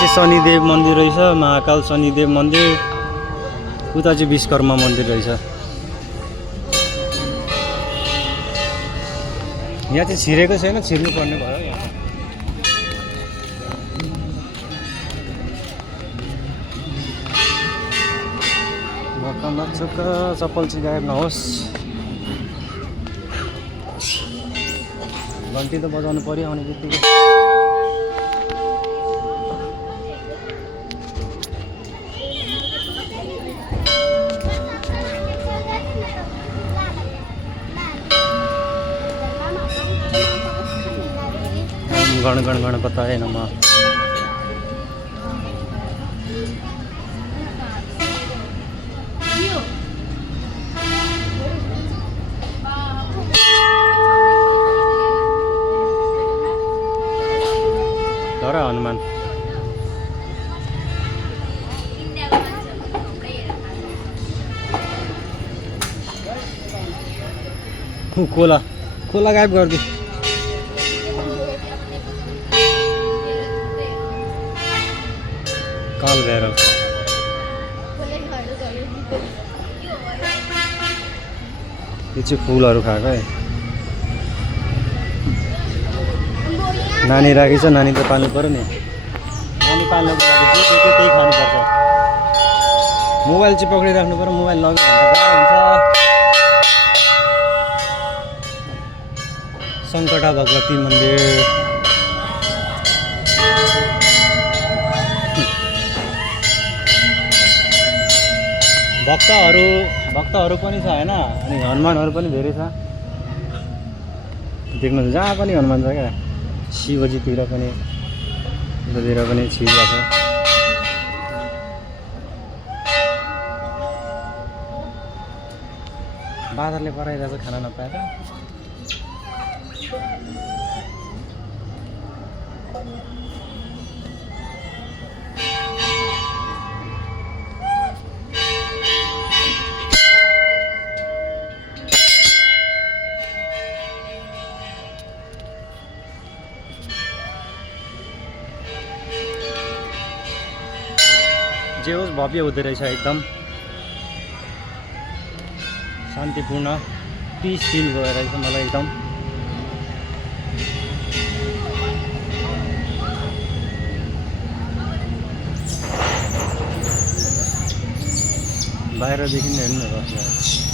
चाहिँ शनिदेव मन्दिर रहेछ, महाकाल शनिदेव मन्दिर। उता चाहिँ विश्वकर्मा मन्दिर रहेछ। यहाँ चाहिँ छिरेको छैन, छिर्नु पर्ने भयो यहाँ। नचुक चप्पल चाहिँ गायब नहोस्। घन्टी त बजाउनु पर्यो आउने बित्तिकै। गण गण गणपताय नमः। धर हनुमान। कोला कोला गायब गरिदियो। काल भैरव। यो चाहिँ फुलहरू खाएको है। नानी राखेछ, नानी त पाल्नु पर्यो नि। नानी पाल्नको लागि जे त्यही खानुपर्छ। मोबाइल चाहिँ पक्रिराख्नु पर्यो, मोबाइल लग्यो भने त गाह्रो हुन्छ। सङ्कटा भगवती मन्दिर। भक्तहरू पनि छ होइन, अनि हनुमानहरू पनि धेरै छ। देख्नु जहाँ पनि हनुमान छ क्या। शिवजीतिर पनि, उतातिर पनि शिवा छ। बाँदरले कराइरहेछ खाना नपाएर। जे होस् भव्य हुँदो रहेछ, एकदम शान्तिपूर्ण पिस फिल भएर रहेछ मलाई एकदम। बाहिरदेखि हेर्नु न।